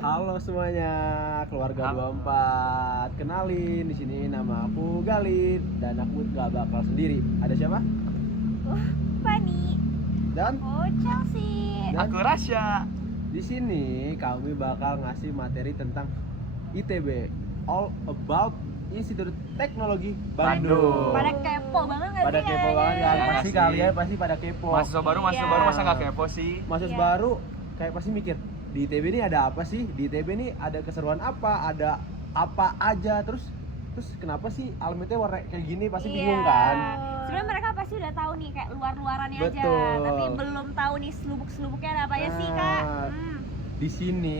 Halo semuanya, keluarga Halo. 24. Kenalin, di sini nama aku Galin dan aku gak bakal sendiri. Ada siapa? Fanny. Dan Oh, Chelsea. Dan? Aku Rasya. di sini kami bakal ngasih materi tentang ITB, All About Institut Teknologi Bandung. Pada kepo banget gak Pada sih? kepo kayaknya? banget kan? Iya Pasti sih. kalian pasti pada kepo. Mahasiswa baru Iya. masa nggak kepo sih? Mahasiswa Iya. baru kayak pasti mikir, di ITB ini ada apa sih? Di ITB ini ada keseruan apa? Ada apa aja? Terus kenapa sih alamatnya warna kayak gini? Pasti Iya. bingung kan? Sebenarnya mereka pasti udah tahu nih kayak luar-luarannya aja, Betul. tapi belum tahu nih selubuk-selubuknya ada apa aja sih, Kak. Nah, Di sini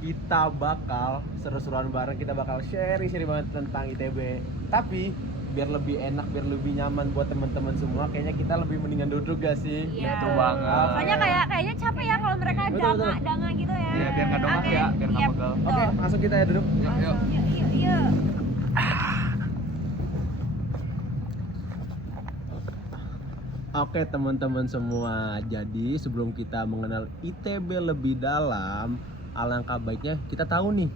kita bakal seru-seruan bareng, kita bakal sharing banget tentang ITB. Tapi biar lebih enak, biar lebih nyaman buat teman-teman semua, kayaknya kita lebih mendingan duduk gak sih? Iya. Betul banget. Soalnya kayaknya capek ya kalau mereka Betul, betul. danga gitu ya. Iya, biar nggak dongak Oke. ya, biar nggak Yap, pegel. betul. Oke, langsung kita ya duduk. Yuk, yuk. Yuk. Oke teman-teman semua, jadi sebelum kita mengenal ITB lebih dalam, alangkah baiknya kita tahu nih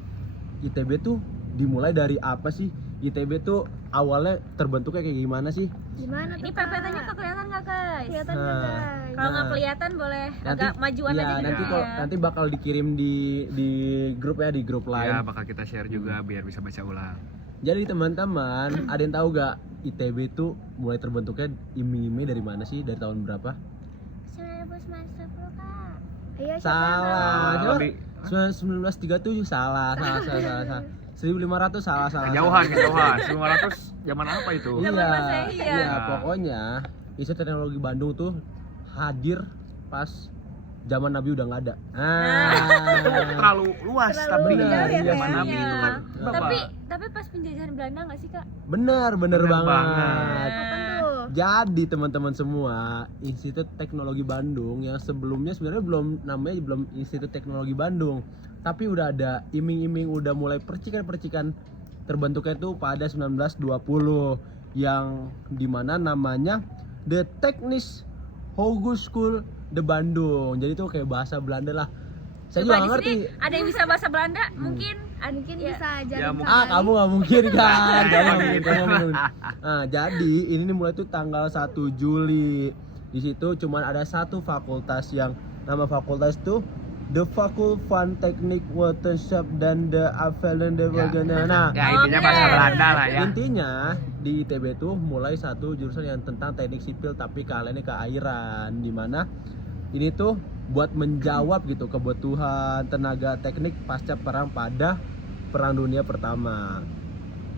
ITB tuh dimulai dari apa sih? ITB tuh awalnya terbentuknya kayak gimana sih? Gimana tuh? Ini PPT-nya kelihatan nggak, guys? Kelihatan Nah, nggak, guys? Kalau nggak kelihatan boleh agak majuan ya, aja gitu nanti ya. nanti bakal dikirim di grup ya, di grup lain. Ya, bakal kita share juga biar bisa baca ulang. Jadi teman-teman, ada yang tahu gak ITB itu mulai terbentuknya iming-iming dari mana sih? Dari tahun berapa? 1990, Kak. Iya, Salah. Coba. Lebih 1937 salah. 1500 salah. kejauhan. 1500 zaman apa itu? Zaman Masehi ya? Iya, pokoknya Institut Teknologi Bandung tuh hadir pas zaman Nabi udah nggak ada. Terlalu luas tapi jauh ya zaman Nabi kayaknya. itu kan berapa? Tapi pas penjajahan Belanda nggak sih, Kak? Bener Bener banget. banget. Kapan tuh? Jadi teman-teman semua, Institut Teknologi Bandung yang sebelumnya sebenarnya belum Institut Teknologi Bandung, tapi udah ada iming-iming, udah mulai percikan-percikan terbentuknya itu pada 1920 yang dimana namanya The Technisch Hogeschool de Bandung. Jadi itu kayak bahasa Belanda lah. Saya juga Coba nggak di ngerti. sini ada yang bisa bahasa Belanda? Mungkin Bisa aja. Ya, mungkin. Kamu nggak mungkin kan? Kamu nggak mungkin. Gitu. Kamu nggak mungkin. Nah, jadi ini nih mulai tuh tanggal 1 Juli. Di situ cuman ada satu fakultas yang nama fakultas tuh The Fakultas van Techniek Wetenschap dan The Afdelingen Werkkunde. Nah, Ya intinya Oke. bahasa Belanda lah ya. intinya di ITB tuh mulai satu jurusan yang tentang teknik sipil tapi kalian keairan, dimana ini tuh buat menjawab gitu kebutuhan tenaga teknik pasca perang pada Perang Dunia Pertama.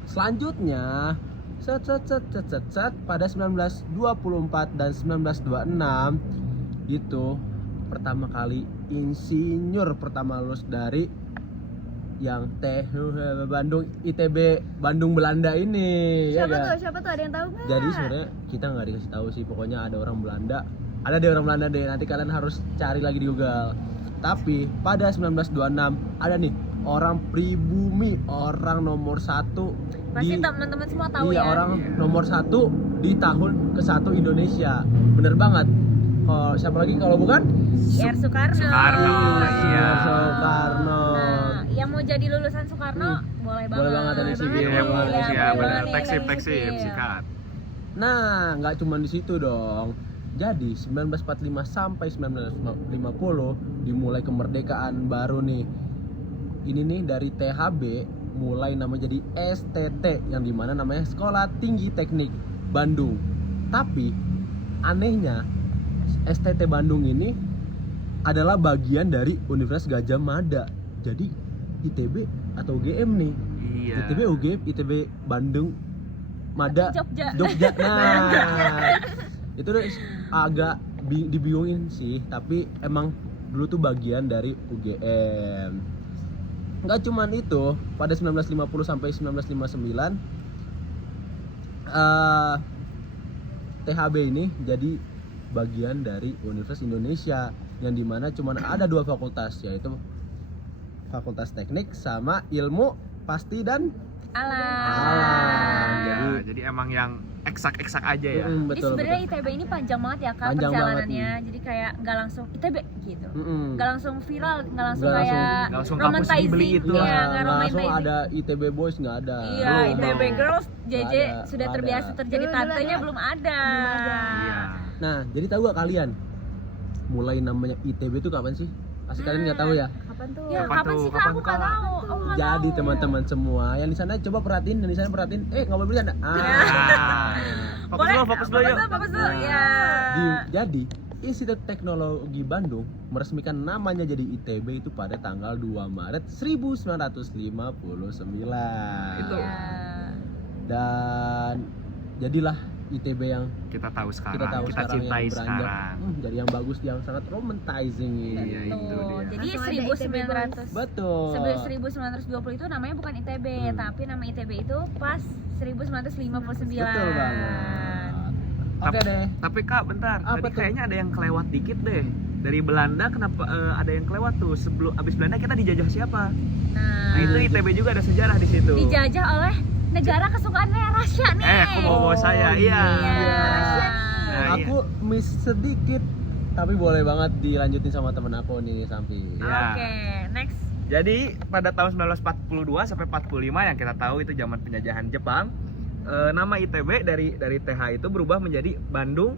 Selanjutnya pada 1924 dan 1926 itu pertama kali insinyur pertama lulus dari yang Bandung ITB Bandung Belanda ini. Siapa ya tuh? gak? Siapa tuh? Ada yang tahu nggak? Jadi sebenarnya kita nggak dikasih tahu sih, pokoknya ada orang Belanda, ada deh orang Belanda deh, nanti kalian harus cari lagi di Google. Tapi pada 1926 ada nih orang pribumi, orang nomor 1 pasti teman-teman semua tahu iya, ya. orang nomor 1 di tahun ke-1 Indonesia. Bener banget. Oh, siapa lagi kalau bukan? IR Soekarno. Soekarno, iya. Soekarno. Nah, yang mau jadi lulusan Soekarno boleh banget. Boleh banget teknik sipil. Iya, boleh. iya, boleh benar. banget nih, Teksip, teknik sipil. sikat. Nah, nggak cuma di situ dong. Jadi 1945 sampai 1950 dimulai kemerdekaan baru nih. Ini nih dari THB mulai nama jadi STT yang dimana namanya Sekolah Tinggi Teknik Bandung. Tapi anehnya STT Bandung ini adalah bagian dari Universitas Gadjah Mada. Jadi ITB atau UGM nih. Iya. ITB UGM, ITB Bandung Mada Jogja. Nah, itu udah agak dibingungin sih, tapi emang dulu tuh bagian dari UGM. Nggak cuman itu, pada 1950 sampai 1959 THB ini jadi bagian dari Universitas Indonesia yang dimana cuman ada 2 fakultas, yaitu Fakultas Teknik sama Ilmu Pasti dan Alam. Alam. Iya, jadi emang yang eksak aja ya. Mm-mm, Jadi betul sebenarnya betul. ITB ini panjang banget ya kak Panjang perjalanannya. Jadi kayak nggak langsung ITB gitu, Mm-mm. nggak langsung viral, nggak langsung Nggak kayak nggak langsung kampus dibeli gitu. Iya, Iya, nggak nggak langsung romanticizing. ada ITB boys, nggak ada. Iya, Belum, ITB belum. girls JJ Nggak ada, sudah nggak terbiasa ada. terjadi Dulu tantenya ada. belum ada. Iya. Nah, jadi tahu gak kalian mulai namanya ITB itu kapan sih? Pasti kalian nggak tahu ya. Kapan tuh? Ya, Kapan kapan tuh? sih kak? Kapan, Aku nggak Kak? tahu. Aku nggak Jadi tahu. teman-teman semua yang di sana coba perhatiin, dan di sana perhatiin. Nggak boleh bercanda. Nah, fokus dulu yuk. Fokus dulu. Nah, Ya. Jadi Institut Teknologi Bandung meresmikan namanya jadi ITB itu pada tanggal 2 Maret 1959. Itu. Ya. Dan jadilah ITB yang Kita tahu sekarang, kita tahu kita sekarang, cintai yang beranjak sekarang. jadi yang bagus, yang sangat romanticizing ini. Iya, itu dia. Jadi Langsung ada ITB 1900 Betul. sebelum 1920 itu namanya bukan ITB, tapi nama ITB itu pas 1959. Betul banget. Oke deh. Tapi Kak, bentar. Apa Tadi tuh? kayaknya ada yang kelewat dikit deh. Dari Belanda kenapa ada yang kelewat tuh? Sebelum abis Belanda kita dijajah siapa? Nah, Nah, itu ITB juga ada sejarah di situ. dijajah oleh negara kesukaannya Rusia nih. Aku bawa saya, iya. Iya. Nah, iya. Aku miss sedikit, tapi boleh banget dilanjutin sama temen aku nih Sampi. Iya. Oke, next. Jadi pada tahun 1942 sampai 45 yang kita tahu itu zaman penjajahan Jepang, nama ITB dari TH itu berubah menjadi Bandung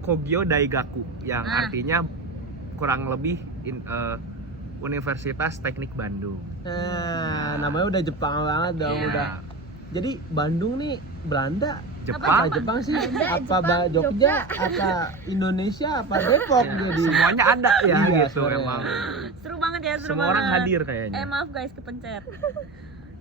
Kogyo Daigaku yang Nah. artinya kurang lebih Universitas Teknik Bandung. Namanya udah Jepang banget dong, Iya. udah. Jadi Bandung nih Belanda Jepang, apa Jepang sih? Belanda, apa Jepang, Jogja? Apa Indonesia? Apa Depok Ya, jadi? semuanya ada ya Iya, gitu semuanya. emang. Seru banget ya, seru Semua banget. orang hadir kayaknya. Maaf guys, kepencet.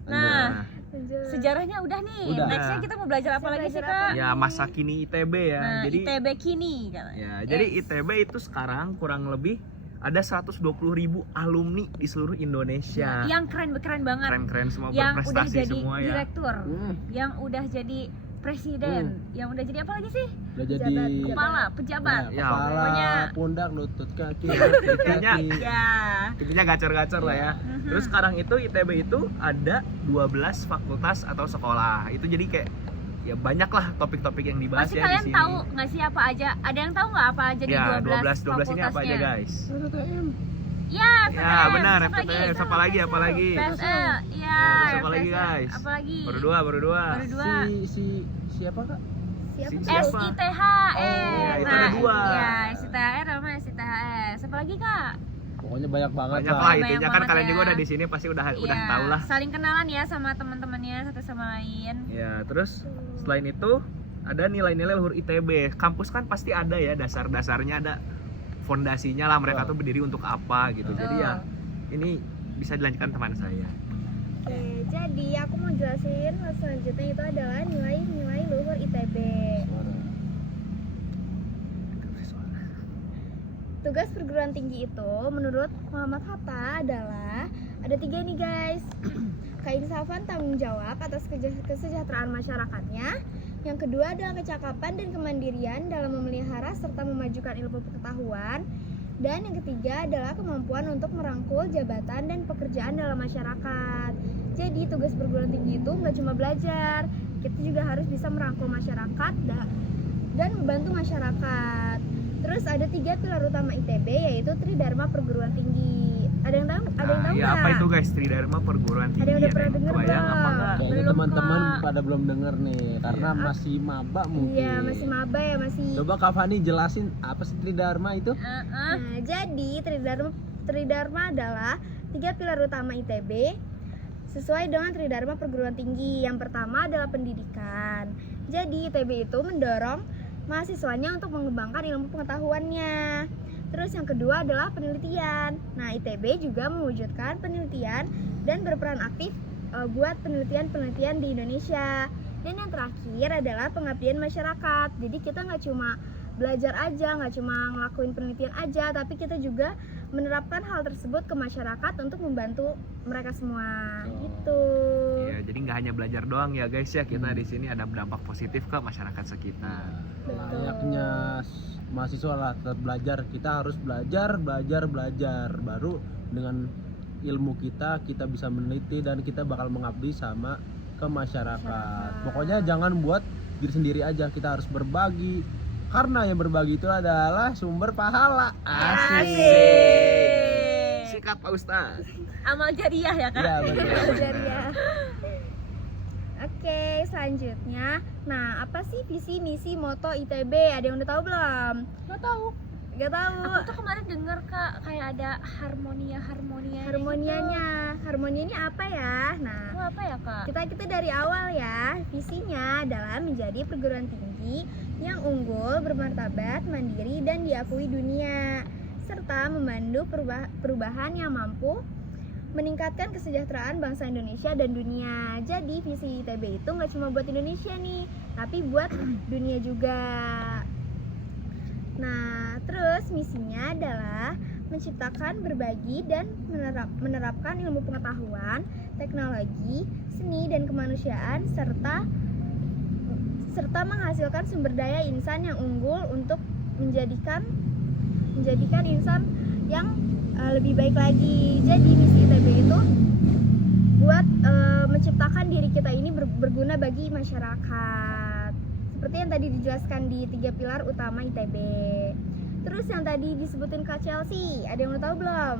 Nah, Nah, Lanjut. sejarahnya udah nih. Udah. Nextnya kita mau belajar apa lagi sih kak? Ya masa kini ITB ya. Nah, jadi ITB kini katanya. ya, jadi ITB itu sekarang kurang lebih ada 120.000 alumni di seluruh Indonesia. Yang keren banget. Keren-keren semua, Yang udah berprestasi jadi semua ya. direktur, Hmm, yang udah jadi presiden, yang udah jadi apa lagi sih? udah jadi Pejabat. Kepala, pejabat. Nah, Ya, kepala, pokoknya pundak, lutut, kaki, intinya kaki. ya. Intinya gacor-gacor lah ya. Terus sekarang itu ITB itu ada 12 fakultas atau sekolah. Itu jadi kayak ya banyak lah topik-topik yang dibahas Pasti ya di kalian sini. tahu nggak sih apa aja? Ada yang tahu nggak apa aja di Ya, 12 12 ini apa aja fakultasnya? guys? Ya, Ya, benar, FPTN. Apa lagi? PSL, iya. Terus apa lagi PSL. guys? Apa lagi? Baru dua. Baru dua. Si siapa kak? Siapa Si- tuh? siapa? SITHR. iya, itu Nah, ada dua. Iya, SITHR sama SITHS. Apa lagi kak? Pokoknya banyak banget Banyak lah. lah Banyak intinya kan banget kalian ya. juga udah di sini pasti udah Iya, tahu lah. saling kenalan ya sama teman-temannya satu sama lain. Ya, terus selain itu ada nilai-nilai luhur ITB. Kampus kan pasti ada ya dasar-dasarnya, ada fondasinya lah mereka tuh berdiri untuk apa gitu. Jadi ya ini bisa dilanjutkan teman saya. Oke, jadi aku mau jelasin selanjutnya itu adalah nilai-nilai luhur ITB. Tugas perguruan tinggi itu menurut Muhammad Hatta adalah ada 3 nih guys. Keinsafan tanggung jawab atas kesejahteraan masyarakatnya. Yang kedua adalah kecakapan dan kemandirian dalam memelihara serta memajukan ilmu pengetahuan. Dan yang ketiga adalah kemampuan untuk merangkul jabatan dan pekerjaan dalam masyarakat. Jadi tugas perguruan tinggi itu nggak cuma belajar, kita juga harus bisa merangkul masyarakat dan membantu masyarakat. Terus ada 3 pilar utama ITB yaitu Tridharma Perguruan Tinggi. Ada yang tahu? Ada yang tahu ya nggak? apa itu guys? Tridharma Perguruan Tinggi. Ada yang udah pernah denger kebayang belum? apa enggak? Kayaknya Belum, teman-teman Kak. pada belum denger nih, karena masih maba mungkin. Iya, masih maba ya, masih. Coba Kak Fani jelasin apa sih Tridharma itu? Nah, jadi Tridharma adalah 3 pilar utama ITB sesuai dengan Tridharma Perguruan Tinggi. Yang pertama adalah pendidikan. Jadi ITB itu mendorong mahasiswanya untuk mengembangkan ilmu pengetahuannya. Terus yang kedua adalah penelitian. Nah, ITB juga mewujudkan penelitian dan berperan aktif buat penelitian-penelitian di Indonesia. Dan yang terakhir adalah pengabdian masyarakat. Jadi kita nggak cuma belajar aja, nggak cuma ngelakuin penelitian aja, tapi kita juga menerapkan hal tersebut ke masyarakat untuk membantu mereka semua. Gitu. Ya, jadi nggak hanya belajar doang ya guys ya, kita di sini ada berdampak positif ke masyarakat sekitar. Betul. Layaknya mahasiswa lah, tetap belajar. Kita harus belajar. Baru dengan ilmu kita bisa meneliti dan kita bakal mengabdi sama ke masyarakat. Pokoknya jangan buat diri sendiri aja, kita harus berbagi karena yang berbagi itu adalah sumber pahala. Asik. Sikat Pak Ustaz. Amal jariah ya Kak? Iya betul. Jariah. Oke, selanjutnya. Nah, apa sih visi, misi, moto ITB? Ada yang udah tahu belum? Nggak tahu. Gak tahu. Aku tuh kemarin denger Kak kayak ada harmonia Harmonianya apa ya? Nah, Itu apa ya Kak? kita dari awal ya. Visinya adalah menjadi perguruan tinggi yang unggul, bermartabat, mandiri, dan diakui dunia, serta memandu perubahan yang mampu meningkatkan kesejahteraan bangsa Indonesia dan dunia. Jadi visi ITB itu nggak cuma buat Indonesia nih, tapi buat dunia juga. Nah, terus misinya adalah menciptakan, berbagi, dan menerapkan ilmu pengetahuan, teknologi, seni, dan kemanusiaan, serta menghasilkan sumber daya insan yang unggul untuk menjadikan insan yang lebih baik lagi. Jadi misi ITB itu buat menciptakan diri kita ini berguna bagi masyarakat. Seperti yang tadi dijelaskan di 3 pilar utama ITB. Terus yang tadi disebutin Kak Chelsea, ada yang udah tahu belum?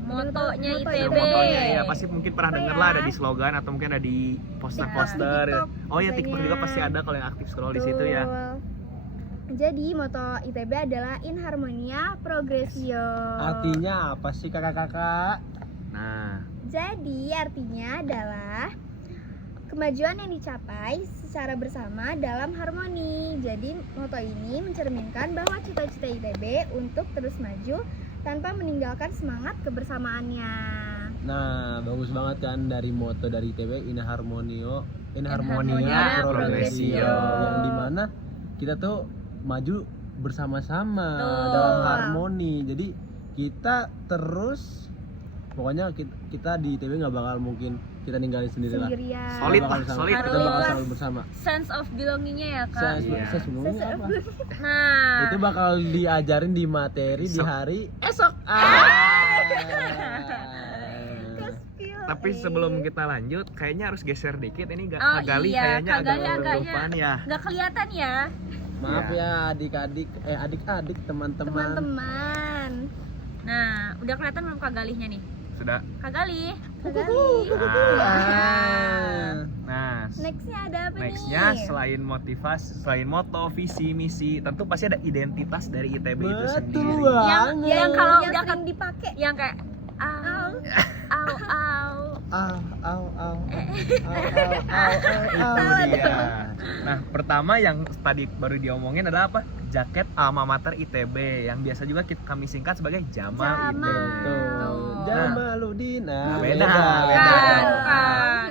Motonya Moto ITB. Motonya ya pasti mungkin pernah Apa denger ya? lah, ada di slogan atau mungkin ada di poster-poster. Di TikTok Oh ya, TikTok juga biasanya. pasti ada kalau yang aktif scroll di situ ya. Betul. Jadi moto ITB adalah In Harmonia Progressio. Artinya apa sih kakak-kakak? Nah, Jadi artinya adalah kemajuan yang dicapai secara bersama dalam harmoni. Jadi moto ini mencerminkan bahwa cita-cita ITB untuk terus maju tanpa meninggalkan semangat kebersamaannya. Nah, bagus banget kan dari moto dari ITB In Harmonia Harmonia Progressio, Progressio. yang dimana kita tuh maju bersama-sama Betul. dalam harmoni. Jadi kita terus pokoknya kita di ITB nggak bakal mungkin kita ninggalin sendiri lah. Sendirian. Solid Kita bakal lah, bersama. solid. Kita bakal Harus. selalu bersama. Sense of belongingnya ya Kak? Saya Iya. sebelumnya apa? Nah, Itu bakal diajarin di materi di Esok. hari esok. tapi sebelum kita lanjut, kayaknya harus geser dikit. Ini Oh, Kak Gali iya, kayaknya Kak agak Gali agaknya kelupaan ya. nggak kelihatan ya. Maaf Iya. ya adik-adik teman-teman. Teman-teman. Nah, udah kelihatan belum Kak Galihnya nih? Sudah. Kak Gali. Kali. Nah, Nextnya ada apa nextnya nih? selain moto, visi, misi, tentu pasti ada identitas dari ITB itu Betul sendiri. banget. Yang kalau yang udah sering dipakai. yang kayak au au Itu dia. Nah, pertama yang tadi baru diomongin adalah apa? Jaket alma mater ITB yang biasa juga kami singkat sebagai Jamal ITB. Betul. Jamaludin. Nah, Nah, beda. bukan.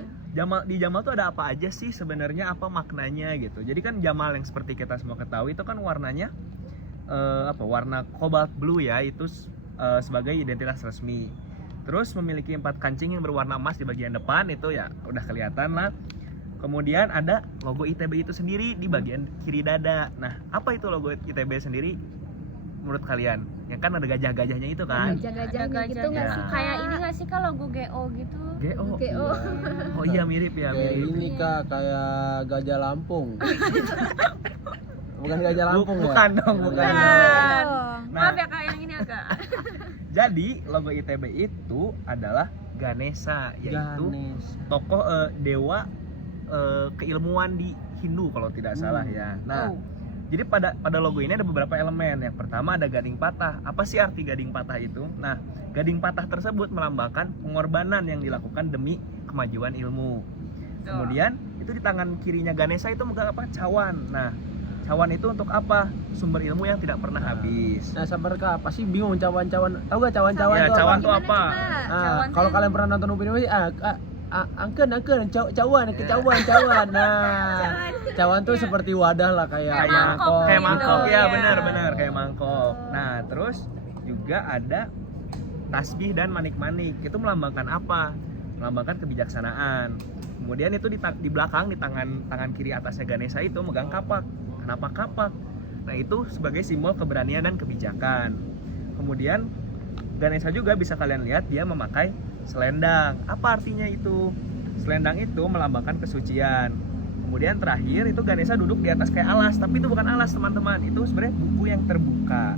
Di Jamal tuh ada apa aja sih sebenarnya, apa maknanya gitu. Jadi kan Jamal yang seperti kita semua ketahui itu kan warnanya warna cobalt blue ya, itu sebagai identitas resmi. Terus memiliki 4 kancing yang berwarna emas di bagian depan, itu ya udah kelihatan lah. Kemudian ada logo ITB itu sendiri di bagian kiri dada. Nah, apa itu logo ITB sendiri menurut kalian? Yang kan ada gajah-gajahnya itu kan? Gajah-gajahnya gitu Gajah-gajah. nggak Ya. sih? Kayak ini nggak sih Kak logo GO gitu? GO. GO. Oh iya, mirip ya, Kayak mirip. ini Kak, kayak gajah Lampung. Bukan gajah Lampung ya? Bukan dong, bukan. Bukan. Nah. Maaf ya Kak, yang ini agak. Jadi logo ITB itu adalah Ganesha, yaitu Ganesh. tokoh dewa keilmuan di Hindu kalau tidak salah ya. Nah, jadi pada logo ini ada beberapa elemen. Yang pertama ada gading patah. Apa sih arti gading patah itu? Nah, gading patah tersebut melambangkan pengorbanan yang dilakukan demi kemajuan ilmu. Kemudian itu di tangan kirinya Ganesha itu megang apa? Cawan. Nah, cawan itu untuk apa? Sumber ilmu yang tidak pernah habis. Nah, sabar Kak, pasti bingung cawan-cawan. Tahu gak cawan-cawan Ya, itu cawan apa? tuh apa? Ah, Cawan kalau tuh- kalian pernah nonton Upin Ipin, angken, cawan. Nah, cawan tuh seperti wadah lah kayak mangkok Kayak gitu. mangkok ya, Iya. benar kayak mangkok. Nah, terus juga ada tasbih dan manik-manik. Itu melambangkan apa? Melambangkan kebijaksanaan. Kemudian itu di belakang, di tangan kiri atasnya Ganesha itu megang kapak. Kenapa kapak? Nah, itu sebagai simbol keberanian dan kebijakan. Kemudian Ganesha juga bisa kalian lihat dia memakai selendang. Apa artinya itu? Selendang itu melambangkan kesucian. Kemudian terakhir itu Ganesha duduk di atas kayak alas, tapi itu bukan alas teman-teman, itu sebenarnya buku yang terbuka,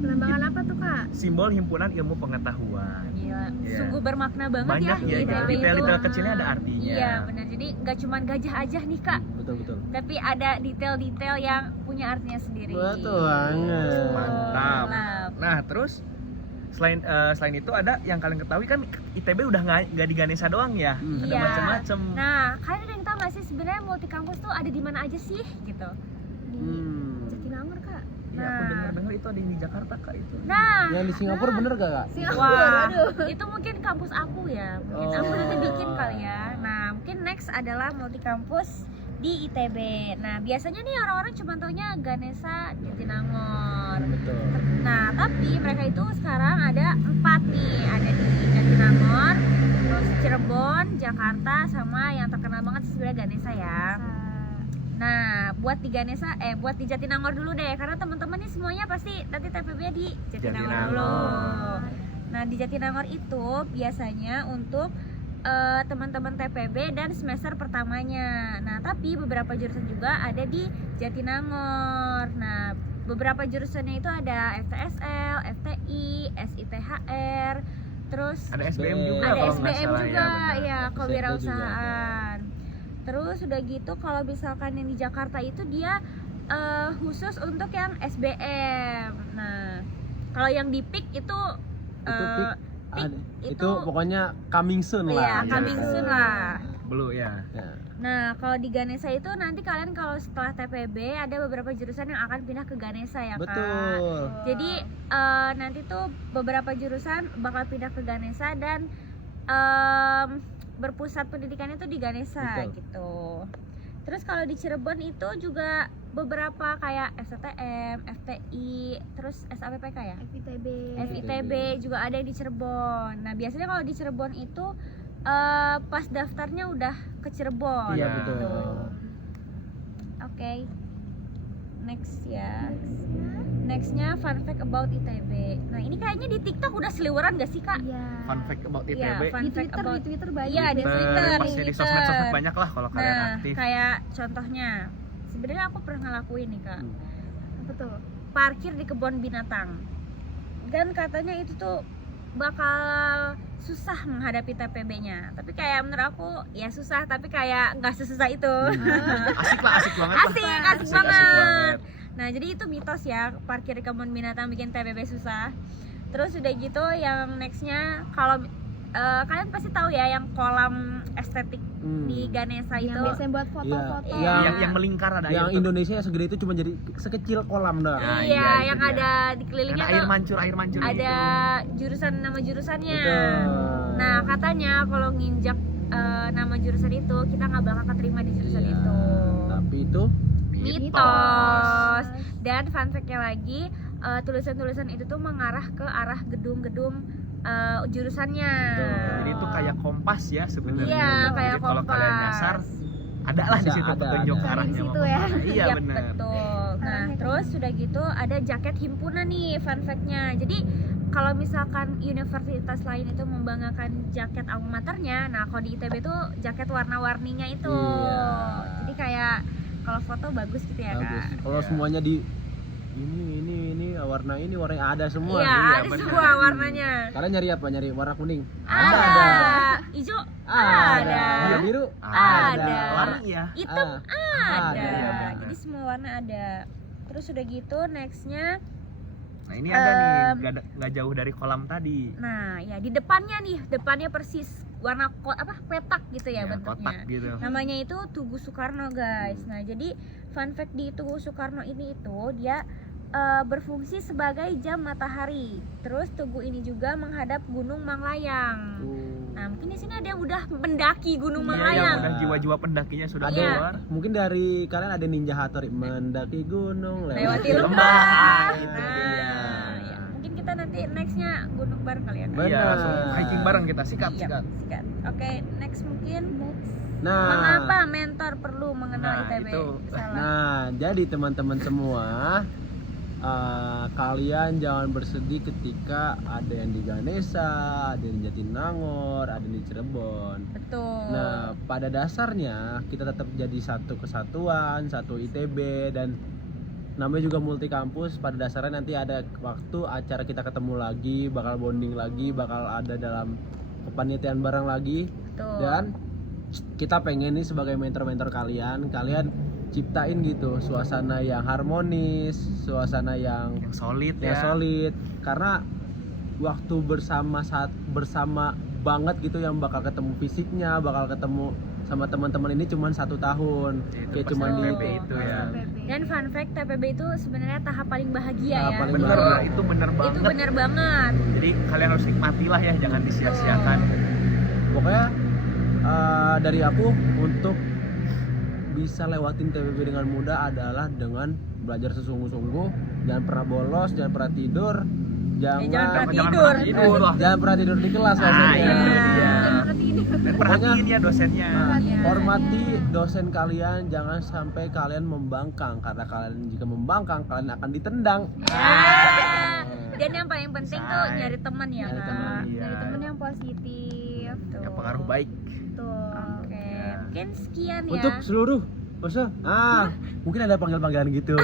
Pelambangan apa tuh kak? simbol himpunan ilmu pengetahuan. Gila, Iya. sungguh bermakna banget Banyak ya ya, ITB itu. detail-detail kecilnya ada artinya. Iya benar, jadi nggak cuma gajah aja nih kak, Betul. tapi ada detail-detail yang punya artinya sendiri. Betul banget. Mantap. Mantap. Nah terus selain itu ada yang kalian ketahui kan ITB udah nggak di Ganesha doang ya, ada Iya. macam-macam. Nah, kalian ada yang tahu nggak sih sebenarnya multi kampus tuh ada di mana aja sih gitu? Di Jatinangor kak. Iya, aku dengar itu ada yang di Jakarta kak itu. Nah, Yang di Singapura bener gak kak? wah, itu mungkin kampus aku ya. Mungkin aku Oh. nanti bikin kali ya. Nah, mungkin next adalah multi kampus di ITB. Nah, biasanya nih orang-orang cuma taunya Ganesha, Jatinangor. Betul. Nah, tapi mereka itu sekarang ada 4 nih. Ada di Jatinangor, terus Cirebon, Jakarta, sama yang terkenal banget sih sebenarnya Ganesha ya. Nah, buat di Jatinangor dulu deh, karena teman-teman nih semuanya pasti nanti TPB-nya di Jatinangor dulu. Nah, di Jatinangor itu biasanya untuk teman-teman TPB dan semester pertamanya. Nah, tapi beberapa jurusan juga ada di Jatinangor. Nah, beberapa jurusannya itu ada FTSL, FTI, SITHR, terus Ada SBM juga ada kalau nggak SBM salah, juga benar. ya, SBM kewirausahaan. Terus udah gitu kalau misalkan yang di Jakarta itu dia khusus untuk yang SBM. Nah, kalau yang di PIK itu PIK, PIK itu pokoknya coming soon lah. Iya, gitu. coming soon lah. Belum ya. Ya. Nah, kalau di Ganesha itu nanti kalian kalau setelah TPB ada beberapa jurusan yang akan pindah ke Ganesha ya, Kak. Betul. Jadi nanti tuh beberapa jurusan bakal pindah ke Ganesha dan berpusat pendidikannya tuh di Ganesha Betul. gitu. Terus kalau di Cirebon itu juga beberapa kayak STM, FTI, terus SAPPK ya? FITB. FITB juga ada di Cirebon. Nah, biasanya kalau di Cirebon itu pas daftarnya udah ke Cirebon. Iya, Ya. betul. Oke. Next ya. Nextnya fun fact about ITB. Nah, ini kayaknya di TikTok udah seliweran gak sih, Kak? Iya. Fun fact about ITB. Iya, fun Di fact about Twitter banyak. Iya, di Twitter, Pasti di Twitter. sosmed banyak lah kalau kalian Nah, aktif. kayak contohnya, sebenarnya aku pernah ngelakuin nih, Kak. Apa tuh? Parkir di kebun binatang. Dan katanya itu tuh bakal susah menghadapi TPB-nya. Tapi kayak menurut aku ya susah, tapi kayak nggak sesusah itu. Asik banget. Asik banget. Nah, jadi itu mitos ya, parkir di kebun binatang bikin TPB susah. Terus udah gitu yang nextnya kalau kalian pasti tahu ya yang kolam estetik di Ganesha itu. Yang biasanya buat foto-foto. Iya. Yang melingkar ada Yang air tuh. Indonesia yang segede itu cuma jadi sekecil kolam dah. Nah, Iya, iya, itu yang dia. ada dikelilingnya Karena tuh air mancur ada gitu. jurusan, nama jurusannya. Betul. Nah, katanya kalau nginjak nama jurusan itu kita nggak bakal keterima di jurusan Iya. itu. Tapi itu Mitos. Dan fun fact-nya lagi, tulisan-tulisan itu tuh mengarah ke arah gedung-gedung jurusannya. Betul. Jadi itu kayak kompas ya sebenarnya. Iya, Jadi kayak kalau kompas. kalian nyasar, ada lah di Bisa, situ ada, petunjuk ada. arahnya. Di situ mau ya. kemana. Iya Yap, benar. betul. Nah, terus sudah gitu ada jaket himpunan nih, fun fact-nya. Jadi kalau misalkan universitas lain itu membanggakan jaket alma maternya, nah kalau di ITB itu jaket warna-warninya itu. Iya. Jadi kayak kalau foto bagus gitu ya, bagus. Kak. Kalau Iya. semuanya di ini warna ada semua. Iya, ada bener. semua warnanya. Kalian nyari apa? Nyari warna kuning? Ada. Hijau Ada. Warna biru? Ada. Warna ya. hitam ada. Iya, benar. Jadi semua warna ada. Terus udah gitu nextnya, Nah ini ada nih, nggak jauh dari kolam tadi. nah ya di depannya persis warna petak gitu ya, bentuknya. Kotak gitu. Namanya itu Tugu Soekarno, guys. Nah, jadi fun fact di Tugu Soekarno ini itu dia berfungsi sebagai jam matahari. Terus tugu ini juga menghadap Gunung Manglayang. Nah, mungkin di sini ada yang udah mendaki Gunung Iya, yang Manglayang. udah jiwa-jiwa pendakinya sudah Iya. keluar. Mungkin dari kalian ada Ninja Hattori mendaki gunung Lewati lembah. lembah. Itu Nah, dia. ya. Mungkin kita nanti nextnya gunung bareng kali ya, Kak? Benar. Iya, langsung hiking bareng kita, sikat. Iya, sikat. Oke, next mungkin Nah, mengapa mentor perlu mengenal Nah, ITB? itu. Salah. nah, jadi teman-teman semua, kalian jangan bersedih ketika ada yang di Ganesha, ada yang di Jatinangor, ada yang di Cirebon. Betul. Nah, pada dasarnya kita tetap jadi satu kesatuan, satu ITB, dan namanya juga multi kampus. Pada dasarnya nanti ada waktu acara kita ketemu lagi, bakal bonding lagi, bakal ada dalam kepanitiaan bareng lagi. Betul. Dan kita pengen nih sebagai mentor-mentor kalian ciptain gitu suasana yang harmonis, suasana yang solid ya ya. solid, karena waktu bersama banget gitu yang bakal ketemu fisiknya, bakal ketemu sama teman-teman ini cuma 1 tahun. Itu Kayak pas cuma di TPB itu ya. Dan fun fact, TPB itu sebenarnya tahap paling bahagia Tahap ya. paling Bener, bahagia. itu bener banget. Itu bener banget. Jadi kalian harus nikmatilah ya, jangan disia-siakan. Pokoknya dari aku untuk bisa lewatin TPB dengan mudah adalah dengan belajar sesungguh-sungguh, jangan pernah bolos, jangan pernah tidur, jangan jangan pernah tidur. jangan pernah tidur di kelas Ah, maksudnya. iya itu dia. Tidur. Dan perhatiin ya dosennya. Hormati dosen kalian, jangan sampai kalian membangkang, karena kalian jika membangkang kalian akan ditendang. Ya. Dan yang paling penting tuh Say. nyari teman ya, Nyari Kak. teman. Iya. Dari temen yang positif. Tuh. Yang pengaruh baik. Tuh. Oke, Ya. mungkin sekian ya. Untuk seluruh mungkin ada panggilan-panggilan gitu.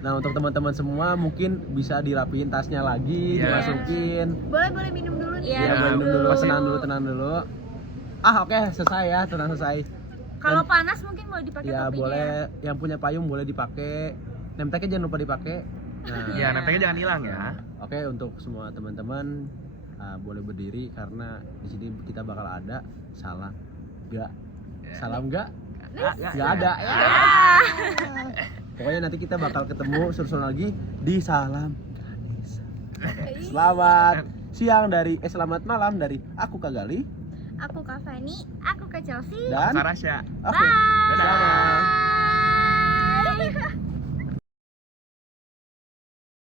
Nah, untuk teman-teman semua mungkin bisa dirapiin tasnya lagi, Iya. dimasukin. Boleh minum dulu nih. Iya, Ya, boleh minum dulu, Pasti- tenang dulu. Oke, selesai ya, selesai. Kalau panas mungkin boleh dipakai Ya, topinya. boleh, yang punya payung boleh dipakai. Nemteknya jangan lupa dipakai. Nah, Iya, nantinya jangan hilang ya. oke, untuk semua teman-teman boleh berdiri karena di sini kita bakal ada salam. Enggak. Ya. Salam enggak? Nggak Nggak ada. Pokoknya nanti kita bakal ketemu susun lagi di Salam Ganesha. Selamat siang selamat malam dari aku Kak Gali Aku Kak Fani. Aku ke Chelsea. dan Farasya. oke. Dadah. Dadah. Bye.